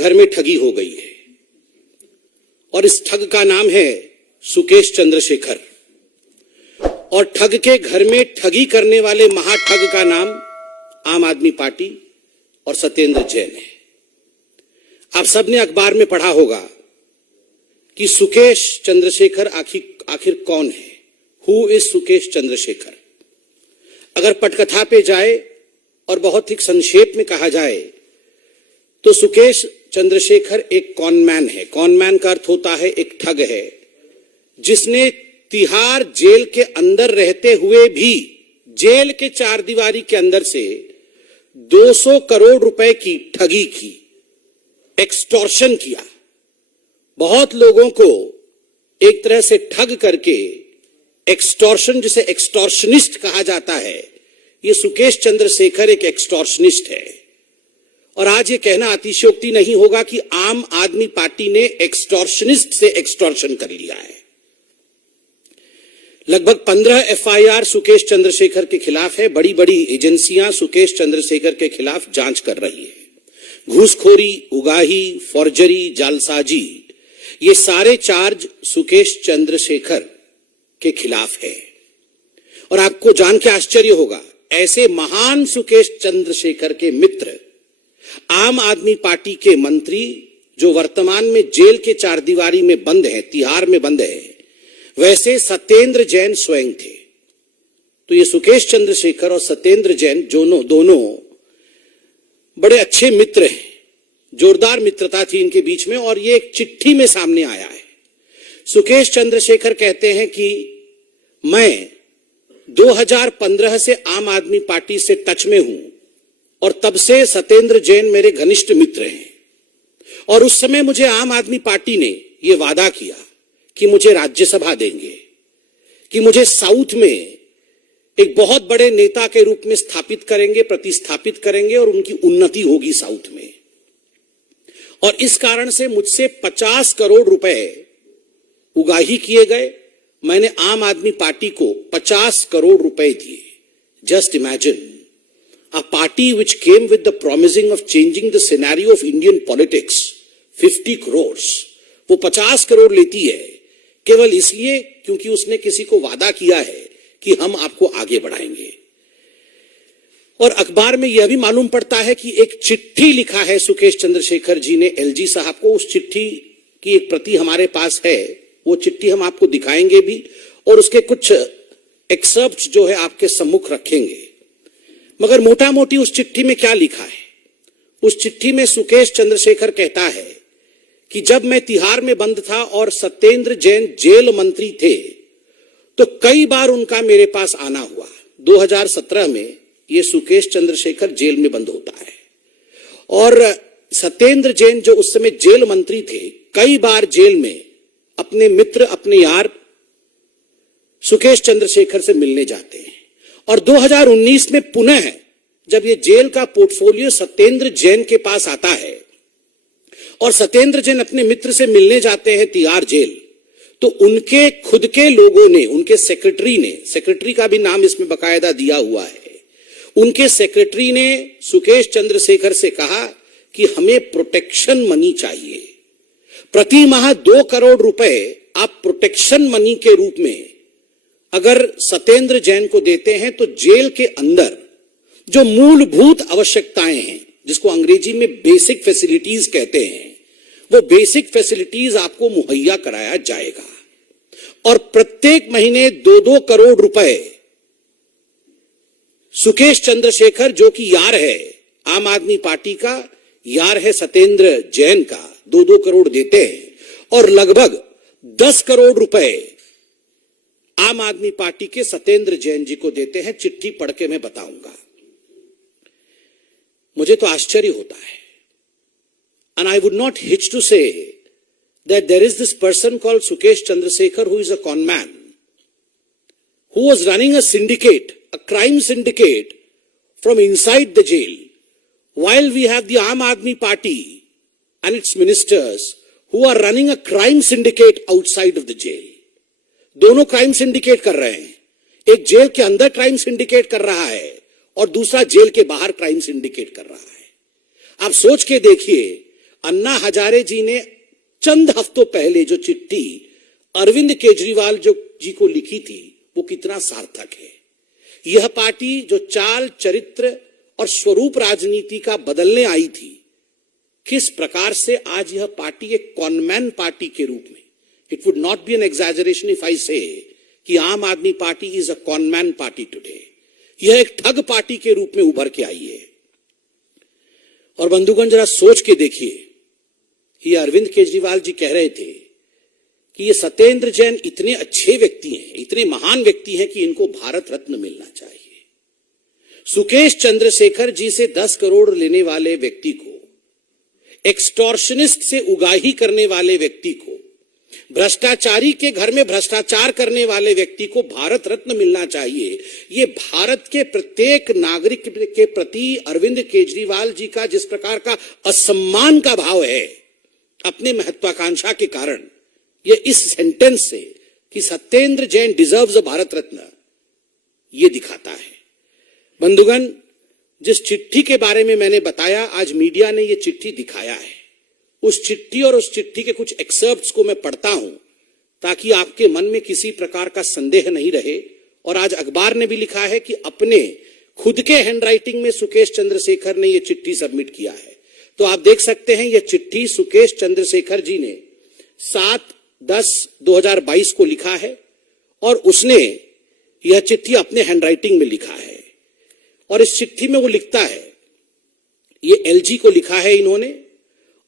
घर में ठगी हो गई है और इस ठग का नाम है सुकेश चंद्रशेखर। और ठग के घर में ठगी करने वाले महाठग का नाम आम आदमी पार्टी और सत्येंद्र जैन है। आप सबने अखबार में पढ़ा होगा कि सुकेश चंद्रशेखर आखिर कौन है, हु इज सुकेश चंद्रशेखर। अगर पटकथा पे जाए और बहुत ही संक्षेप में कहा जाए तो सुकेश चंद्रशेखर एक कॉनमैन है। कॉनमैन का अर्थ होता है एक ठग है, जिसने तिहाड़ जेल के अंदर रहते हुए भी जेल के चार दीवारी के अंदर से 200 करोड़ रुपए की ठगी की, एक्सटॉर्शन किया। बहुत लोगों को एक तरह से ठग करके एक्सटॉर्शन, जिसे एक्सटॉर्शनिस्ट कहा जाता है, ये सुकेश चंद्रशेखर एक एक्सटॉर्शनिस्ट है। और आज ये कहना अतिशयोक्ति नहीं होगा कि आम आदमी पार्टी ने एक्सटॉर्शनिस्ट से एक्सटॉर्शन कर लिया है। लगभग 15 एफआईआर सुकेश चंद्रशेखर के खिलाफ है। बड़ी बड़ी एजेंसियां सुकेश चंद्रशेखर के खिलाफ जांच कर रही है। घूसखोरी, उगाही, फॉर्जरी, जालसाजी, ये सारे चार्ज सुकेश चंद्रशेखर के खिलाफ है। और आपको जान के आश्चर्य होगा, ऐसे महान सुकेश चंद्रशेखर के मित्र, आम आदमी पार्टी के मंत्री जो वर्तमान में जेल के चार दीवारी में बंद है, तिहाड़ में बंद है, वैसे सत्येंद्र जैन स्वयं थे। तो ये सुकेश चंद्रशेखर और सत्येंद्र जैन दोनों बड़े अच्छे मित्र हैं। जोरदार मित्रता थी इनके बीच में और ये एक चिट्ठी में सामने आया है। सुकेश चंद्रशेखर कहते हैं कि मैं 2015 से आम आदमी पार्टी से टच में हूं और तब से सत्येंद्र जैन मेरे घनिष्ठ मित्र हैं। और उस समय मुझे आम आदमी पार्टी ने यह वादा किया कि मुझे राज्यसभा देंगे, कि मुझे साउथ में एक बहुत बड़े नेता के रूप में स्थापित करेंगे, प्रतिस्थापित करेंगे और उनकी उन्नति होगी साउथ में। और इस कारण से मुझसे 50 करोड़ रुपए उगाही किए गए। मैंने आम आदमी पार्टी को 50 करोड़ रुपए दिए। Just imagine, a party which came with the promising of changing the scenario of Indian politics, 50 crores, वो 50 करोड़ लेती है केवल इसलिए क्योंकि उसने किसी को वादा किया है कि हम आपको आगे बढ़ाएंगे। और अखबार में यह भी मालूम पड़ता है कि एक चिट्ठी लिखा है सुकेश चंद्रशेखर जी ने एलजी साहब को। उस चिट्ठी की एक प्रति हमारे पास है, वो चिट्ठी हम आपको दिखाएंगे भी और उसके कुछ एक्सर्प्ट जो है आपके सम्मुख रखेंगे। मगर मोटा मोटी उस चिट्ठी में क्या लिखा है? उस चिट्ठी में सुकेश चंद्रशेखर कहता है कि जब मैं तिहाड़ में बंद था और सत्येंद्र जैन जेल मंत्री थे तो कई बार उनका मेरे पास आना हुआ। 2017 में ये सुकेश चंद्रशेखर जेल में बंद होता है और सत्येंद्र जैन जो उस समय जेल मंत्री थे, कई बार जेल में अपने मित्र, अपने यार सुकेश चंद्रशेखर से मिलने जाते हैं। और 2019 में पुनः जब ये जेल का पोर्टफोलियो सत्येंद्र जैन के पास आता है और सत्येंद्र जैन अपने मित्र से मिलने जाते हैं तिहाड़ जेल, तो उनके खुद के लोगों ने, उनके सेक्रेटरी ने, सेक्रेटरी का भी नाम इसमें बकायदा दिया हुआ है, उनके सेक्रेटरी ने सुकेश चंद्रशेखर से कहा कि हमें प्रोटेक्शन मनी चाहिए। प्रति माह 2 करोड़ रुपए आप प्रोटेक्शन मनी के रूप में अगर सत्येंद्र जैन को देते हैं तो जेल के अंदर जो मूलभूत आवश्यकताएं हैं, जिसको अंग्रेजी में बेसिक फैसिलिटीज कहते हैं, वो बेसिक फैसिलिटीज आपको मुहैया कराया जाएगा। और प्रत्येक महीने 2-2 करोड़ रुपए सुकेश चंद्रशेखर, जो कि यार है आम आदमी पार्टी का, यार है सत्येंद्र जैन का, 2-2 करोड़ देते हैं। और लगभग 10 करोड़ रुपए आम आदमी पार्टी के सत्येंद्र जैन जी को देते हैं। चिट्ठी पढ़ के मैं बताऊंगा। मुझे तो आश्चर्य होता है। And I would not hitch to say that there is this person called Sukesh Chandrasekhar who is a con man, who was running a syndicate, a crime syndicate from inside the jail, while we have the Aam Aadmi Party and its ministers who are running a crime syndicate outside of the jail. दोनों crime syndicate कर रहे हैं। एक jail के अंदर crime syndicate कर रहा है और दूसरा जेल के बाहर क्राइम सिंडिकेट कर रहा है। आप सोच के देखिए, अन्ना हजारे जी ने चंद हफ्तों पहले जो चिट्ठी अरविंद केजरीवाल जी को लिखी थी वो कितना सार्थक है। यह पार्टी जो चाल, चरित्र और स्वरूप राजनीति का बदलने आई थी, किस प्रकार से आज यह पार्टी एक कॉनमैन पार्टी के रूप में, it would not be an exaggeration if I say कि Aam Aadmi Party is a conman party today, यह एक ठग पार्टी के रूप में उभर के आई है। और बंधुगण जरा सोच के देखिए, ये अरविंद केजरीवाल जी कह रहे थे कि ये सत्येंद्र जैन इतने अच्छे व्यक्ति हैं, इतने महान व्यक्ति हैं कि इनको भारत रत्न मिलना चाहिए। सुकेश चंद्रशेखर जी से 10 करोड़ लेने वाले व्यक्ति को, एक्सटॉर्शनिस्ट से उगाही करने वाले व्यक्ति को, भ्रष्टाचारी के घर में भ्रष्टाचार करने वाले व्यक्ति को भारत रत्न मिलना चाहिए। ये भारत के प्रत्येक नागरिक के प्रति अरविंद केजरीवाल जी का जिस प्रकार का असम्मान का भाव है अपने महत्वाकांक्षा के कारण, ये इस सेंटेंस से कि सत्येंद्र जैन डिजर्व्स अ भारत रत्न, ये दिखाता है। बंधुगण, जिस चिट्ठी के बारे में मैंने बताया, आज मीडिया ने ये चिट्ठी दिखाया है। उस चिट्ठी और उस चिट्ठी के कुछ एक्सर्प्ट्स को मैं पढ़ता हूं ताकि आपके मन में किसी प्रकार का संदेह नहीं रहे। और आज अखबार ने भी लिखा है कि अपने खुद के हैंडराइटिंग में सुकेश चंद्रशेखर ने यह चिट्ठी सबमिट किया है। तो आप देख सकते हैं यह चिट्ठी सुकेश चंद्रशेखर जी ने 7/10/2022 को लिखा है और उसने यह चिट्ठी अपने हैंडराइटिंग में लिखा है। और इस चिट्ठी में वो लिखता है, ये एलजी को लिखा है इन्होंने,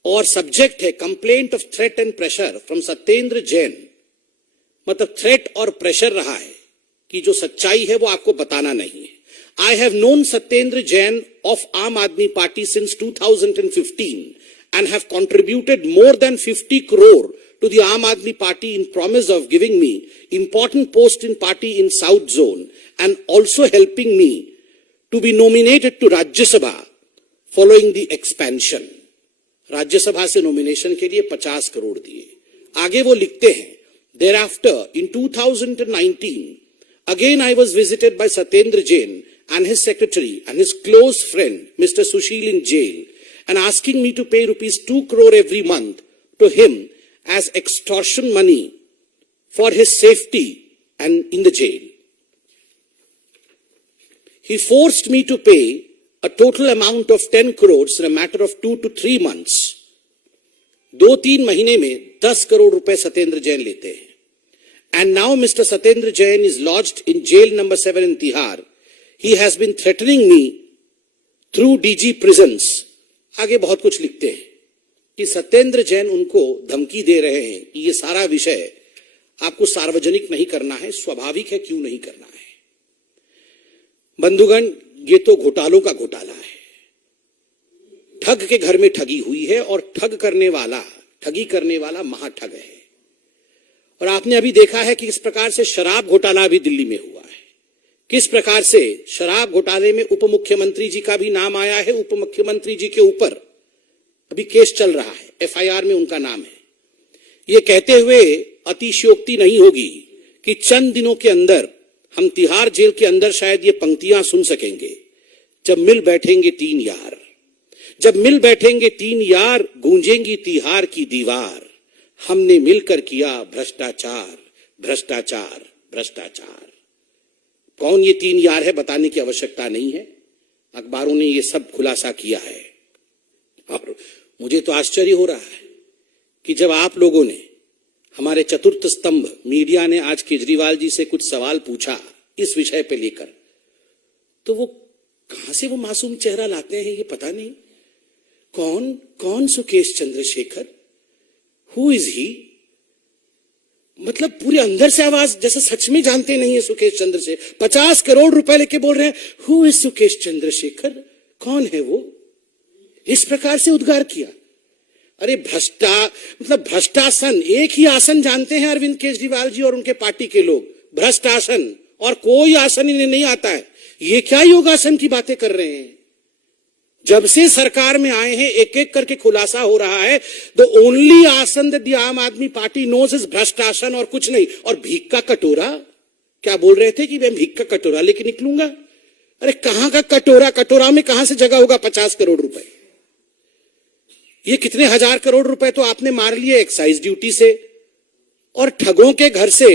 और सब्जेक्ट है complaint of threat and pressure from Satyendra Jain. मतलब थ्रेट और प्रेशर रहा है कि जो सच्चाई है वो आपको बताना नहीं है। I have known Satyendra Jain of Aam Aadmi Party since 2015 and have contributed more than 50 crore to the Aam Aadmi Party in promise of giving me important post in party in South Zone and also helping me to be nominated to Rajya Sabha following the expansion. राज्य सभा से nomination के लिए 50 करोड़ दिए। आगे वो लिखते हैं, thereafter in 2019 again I was visited by Satyendra Jain and his secretary and his close friend Mr. Sushil in jail and asking me to pay rupees 2 crore every month to him as extortion money for his safety and in the jail. He forced me to pay a total amount of 10 crores in a matter of 2 to 3 months. 2-3 महीने में 10 करोड़ रुपए सत्येंद्र जैन लेते हैं। And now Mr. Satyendra Jain is lodged in jail number 7 in Tihar. He has been threatening me through DG prisons. आगे बहुत कुछ लिखते हैं कि सत्येंद्र जैन उनको धमकी दे रहे हैं कि ये सारा विषय आपको सार्वजनिक नहीं करना है। स्वाभाविक है, क्यों नहीं करना है। बंधुगण, ये तो घोटालों का घोटाला है। ठग के घर में ठगी हुई है और ठगी करने वाला महाठग है। और आपने अभी देखा है कि किस प्रकार से शराब घोटाला भी दिल्ली में हुआ है। किस प्रकार से शराब घोटाले में उप मुख्यमंत्री जी का भी नाम आया है। उप मुख्यमंत्री जी के ऊपर अभी केस चल रहा है, एफआईआर में उनका नाम है। ये कहते हुए अतिशयोक्ति नहीं होगी कि चंद दिनों के अंदर हम तिहाड़ जेल के अंदर शायद ये पंक्तियां सुन सकेंगे, जब मिल बैठेंगे 3 यार, जब मिल बैठेंगे 3 यार, गूंजेंगी तिहाड़ की दीवार, हमने मिलकर किया भ्रष्टाचार, भ्रष्टाचार, भ्रष्टाचार। कौन ये 3 यार है बताने की आवश्यकता नहीं है, अखबारों ने ये सब खुलासा किया है। और मुझे तो आश्चर्य हो रहा है कि जब आप लोगों ने, हमारे चतुर्थ स्तंभ मीडिया ने आज केजरीवाल जी से कुछ सवाल पूछा इस विषय पे लेकर, तो वो कहां से वो मासूम चेहरा लाते हैं ये पता नहीं। कौन Sukesh Chandrashekhar, who is he? मतलब पूरे अंदर से आवाज जैसे सच में जानते नहीं है सुकेश चंद्रशेखर। 50 करोड़ रुपए लेके बोल रहे हैं, हु इज सुकेश चंद्रशेखर, कौन है वो? इस प्रकार से उद्गार किया। अरे भ्रष्टासन, एक ही आसन जानते हैं अरविंद केजरीवाल जी और उनके पार्टी के लोग, भ्रष्ट आसन, और कोई आसन इन्हें नहीं आता है। ये क्या योगासन की बातें कर रहे हैं? जब से सरकार में आए हैं एक एक करके खुलासा हो रहा है, द ओनली आसन दैट द आम आदमी पार्टी नोज इज भ्रष्ट आसन और कुछ नहीं। और भीख का कटोरा, क्या बोल रहे थे कि मैं भीख का कटोरा लेके निकलूंगा? अरे कहां का कटोरा, कटोरा में कहां से जगह होगा 50 करोड़ रुपए? ये कितने हजार करोड़ रुपए तो आपने मार लिए एक्साइज ड्यूटी से, और ठगों के घर से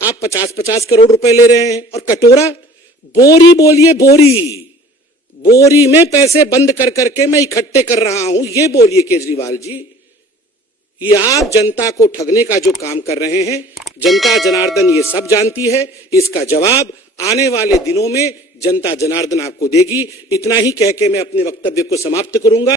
आप 50-50 करोड़ रुपए ले रहे हैं। और कटोरा, बोरी बोलिए, बोरी में पैसे बंद कर करके मैं इकट्ठे कर रहा हूं, ये बोलिए केजरीवाल जी। ये आप जनता को ठगने का जो काम कर रहे हैं, जनता जनार्दन ये सब जानती है। इसका जवाब आने वाले दिनों में जनता जनार्दन आपको देगी। इतना ही कह के मैं अपने वक्तव्य को समाप्त करूंगा।